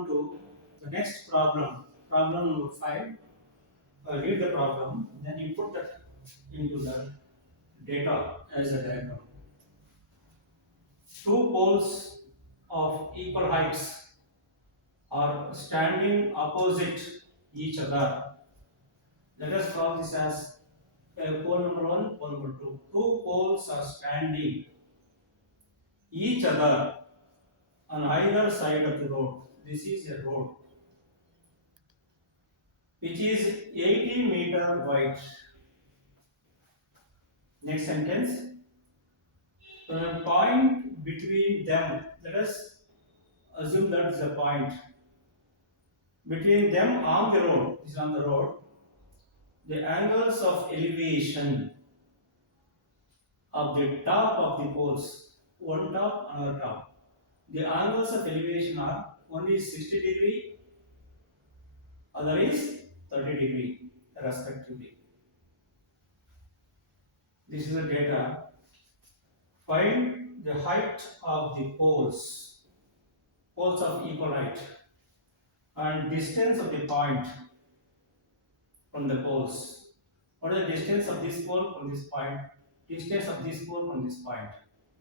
on to the next problem. Problem number 5. Read the problem, then you put that into the data as a diagram. Two poles of equal heights are standing opposite each other. Let us call this as pole number 1, pole number 2. Two poles are standing each other on either side of the road. This is a road which is 80-meter wide. Next sentence. From a point between them, let us assume that is a point between them on the road. This is on the road. The angles of elevation of the top of the poles, one top, another top. The angles of elevation are one is 60 degree, other is 30 degree, respectively. This is the data. Find the height of the poles of equal height, and distance of the point from the poles. What is the distance of this pole from this point? Distance of this pole from this point.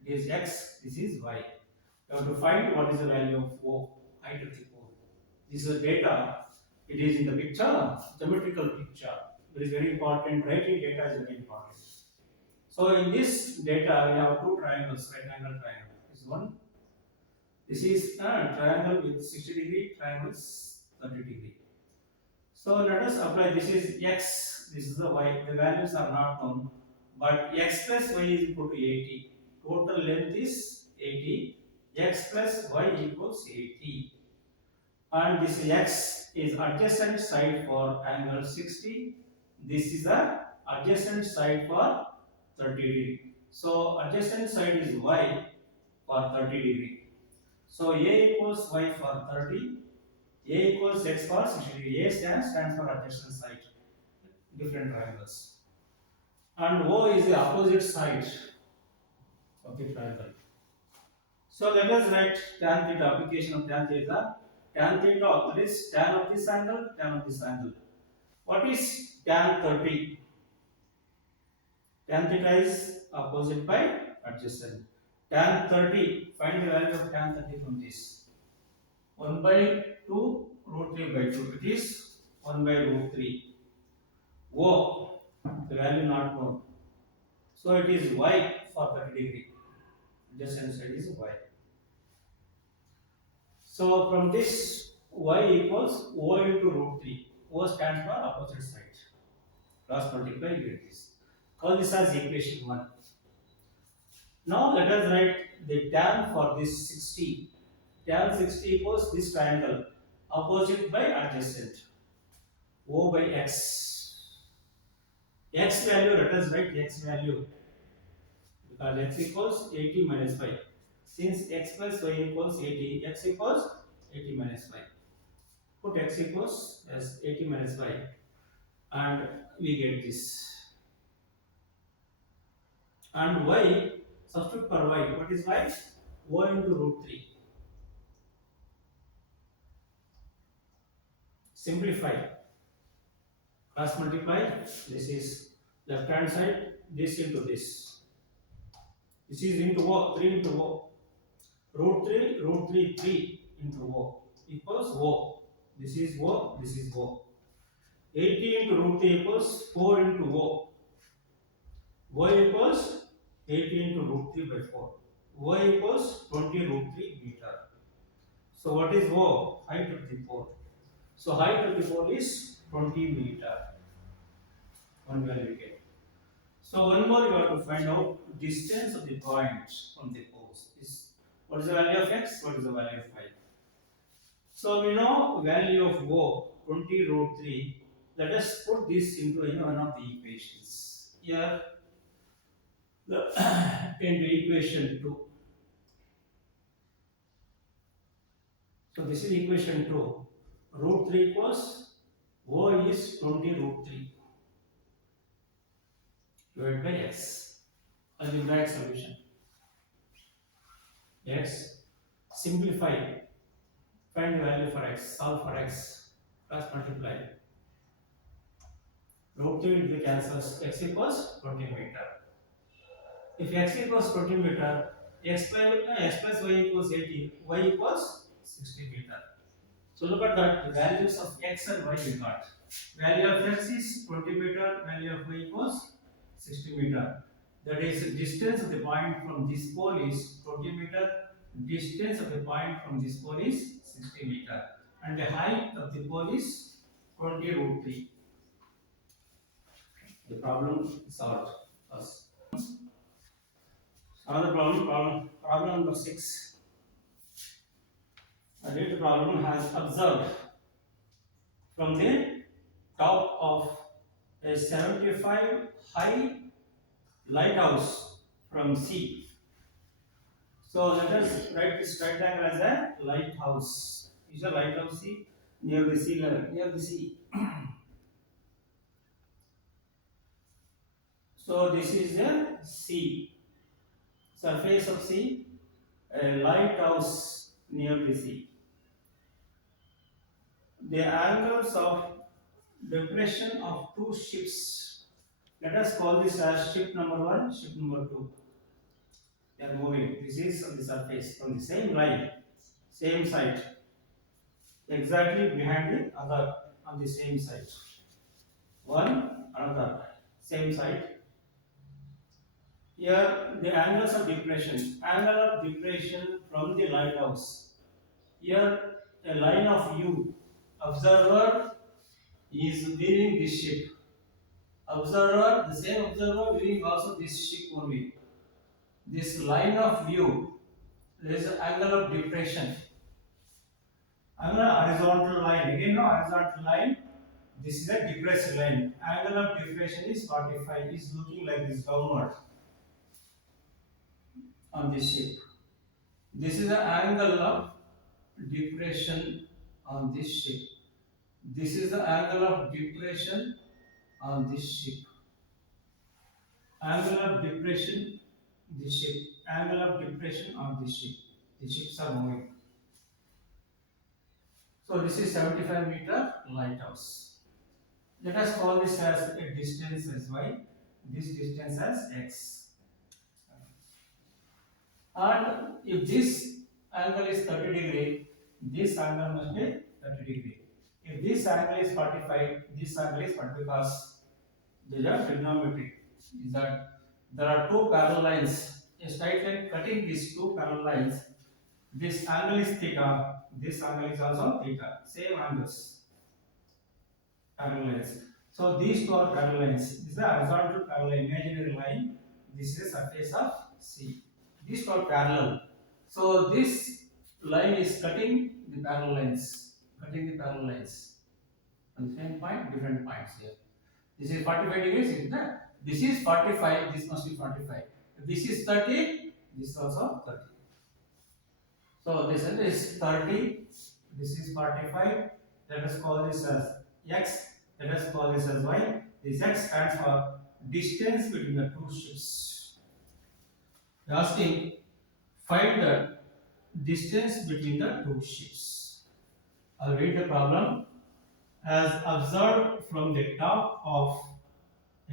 It is x, this is y. You have to find what is the value of O, height of the pole. This is the data. It is in the picture, geometrical picture. It is very important. Writing data is very important. So in this data, we have two triangles, right angle triangle. This one. This is a triangle with 60 degree, triangle is 30 degree. So let us apply. This is x, this is the y. The values are not known, but x plus y is equal to 80. Total length is 80. X plus y equals 80. And this x is adjacent side for angle 60. This is the adjacent side for 30 degree. So adjacent side is y for 30 degree. So a equals y for 30. A equals x for 60 degree. A stands for adjacent side, different triangles. And O is the opposite side of the triangle. So let us write tan theta, application of tan theta. Tan theta, that is tan of this angle, tan of this angle. What is tan 30? Tan theta is opposite by adjacent. Tan 30, find the value of tan 30 from this. 1 by 2 root 3 by 2. It is 1 by root 3. O, the value not known. So it is y for 30 degree. Adjacent side is y. So from this, y equals O into root 3. O stands for opposite side. Cross multiply, you get this. Call this as equation 1. Now let us write the tan for this 60. Tan 60 equals this triangle, opposite by adjacent. O by x. X value, let us write x value, because x equals 80 minus 5. Since x plus y equals 80, x equals 80 minus 5. Put x equals as 80 minus 5 and we get this. And y, substitute for y. What is y? O into root 3. Simplify. Cross multiply. This is left hand side. This into this. This is into O. 3 into O. Root 3, 3 into O equals O. This is O. This is O. 80 into root 3 equals 4 into O. Y equals 80 into root 3 by 4. Y equals 20 root 3 meter. So what is O? Height of the pole. So height of the pole is 20 meter. One value we get. So one more you have to find out distance of the points from the poles. What is the value of x? What is the value of y? So we know value of O 20 root 3. Let us put this into one of the equations. Here into equation 2. So this is equation 2. Root 3 equals O is 20 root 3 divided by x. Algebraic solution. X. Simplify. Find the value for x, solve for x, plus multiply. Root 2 into the cancels, x equals 20 meter. If x equals 20 meter, x plus y equals 80, y equals 60 meter. So look at that, the values of x and y we got. Value of x is 20 meter, value of y equals 60 meter. That is, distance of the point from this pole is 20 meter, distance of the point from this pole is 60 meter, and the height of the pole is 20 root 3. The problem is solved. First. Another problem number 6. I read the problem has observed from the top of a 75 high lighthouse from sea. So let us write this rectangle as a lighthouse. Is a lighthouse sea near the sea level, near the sea. So this is the sea, surface of sea, a lighthouse near the sea. The angles of depression of two ships. Let us call this as ship number 1, ship number 2. They are moving. This is on the surface from the same line, same side, exactly behind the other on the same side. One, another, same side. Here the angles of depression. Angle of depression from the lighthouse. Here a line of U. Observer is viewing this ship. Observer, the same observer viewing also this ship only. This line of view, there is an angle of depression. Angle horizontal line, again no horizontal line. This is a depressed line. Angle of depression is 45, is looking like this downward on this ship. This is the angle of depression on this ship. This is the angle of depression on this ship. Angle of depression, this ship. Angle of depression on this ship. The ships are moving. So this is 75-meter lighthouse. Let us call this as a distance as y, this distance as x. And if this angle is 30 degree, this angle must be 30 degree. If this angle is 45, this angle is 40 because there are trigonometry. Is that there are two parallel lines. A straight line cutting these two parallel lines. This angle is theta. This angle is also theta. Same angles. Parallel lines. So these two are parallel lines. This is the horizontal parallel imaginary line. This is the surface of sea. These two are parallel. So this line is cutting the parallel lines. Cutting the parallel lines. On the same point, different points here. This is 45 degrees, isn't it? This is 45, this must be 45. If this is 30, this is also 30. So this is 30, this is 45. Let us call this as x, let us call this as y. This x stands for distance between the two ships. We are asking, find the distance between the two ships. I'll read the problem. As observed from the top of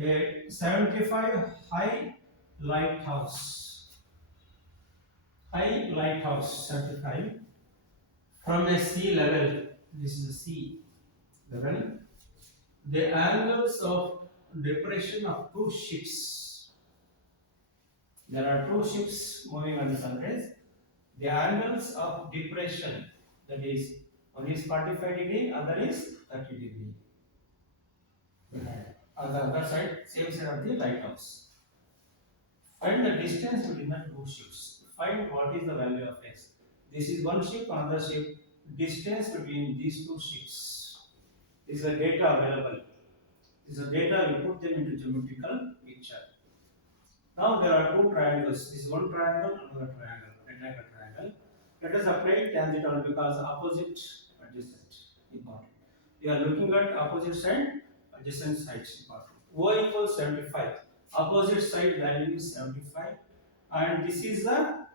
a 75 high lighthouse. High lighthouse 75 from a sea level. This is the sea level. The angles of depression of two ships. There are two ships moving on the surface. The angles of depression, that is, one is 45 degree, other is 30 degree. On the other side, same side of the lighthouse. Find the distance between the two ships. Find what is the value of x. This is one ship, another ship. Distance between these two ships. This is the data available. This is the data, we put them into geometrical picture. Now there are two triangles. This is one triangle, another triangle, rectangle triangle. Let us apply tangent because opposite adjacent important. We are looking at opposite side, adjacent sides important. O equals 75. Opposite side value is 75, and this is the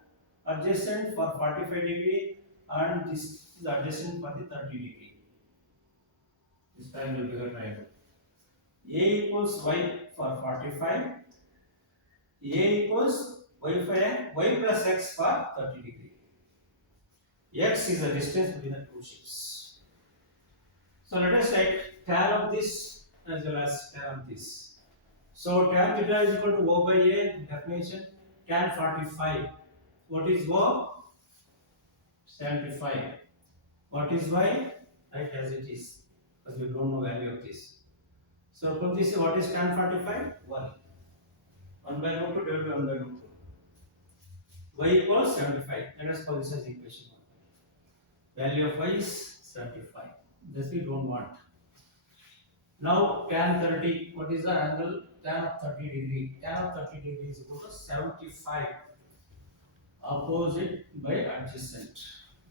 adjacent for 45 degree, and this is adjacent for the 30 degree. This triangle, bigger triangle. A equals y for 45. A equals y plus x for 30 degree. X is the distance between the two ships. So let us take tan of this as well as tan of this. So tan theta is equal to O by A, definition tan 45. What is O? 75. What is Y? Write as it is, because we don't know value of this. So put this, what is tan 45? 1. 1 by root 2 divided by 1 by root 2. Y equals 75. Let us call this as equation 1. Value of Y is 75. This we don't want. Now tan 30, what is the angle? Tan of 30 degree. Tan of 30 degree is equal to 75. Opposite by adjacent.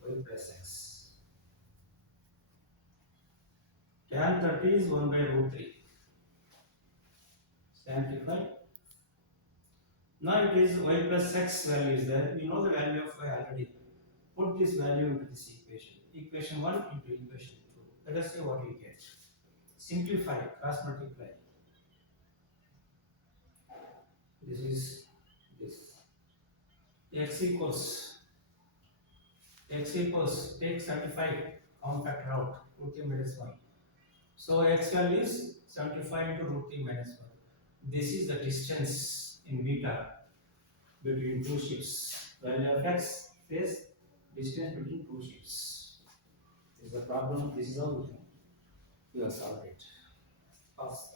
Y plus x. Tan 30 is 1 by root 3. 75. Now it is y plus x value is there. We know the value of y already. Put this value into this equation. Equation 1 into equation 2. Let us see what we get. Simplify, cross multiply. This is this. X equals take 75, common factor out, root 3 minus 1. So x value is 75 into root 3 minus 1. This is the distance in meter between two ships. Value of x is distance between two ships. This is the problem. This is how we have solved it. Pass.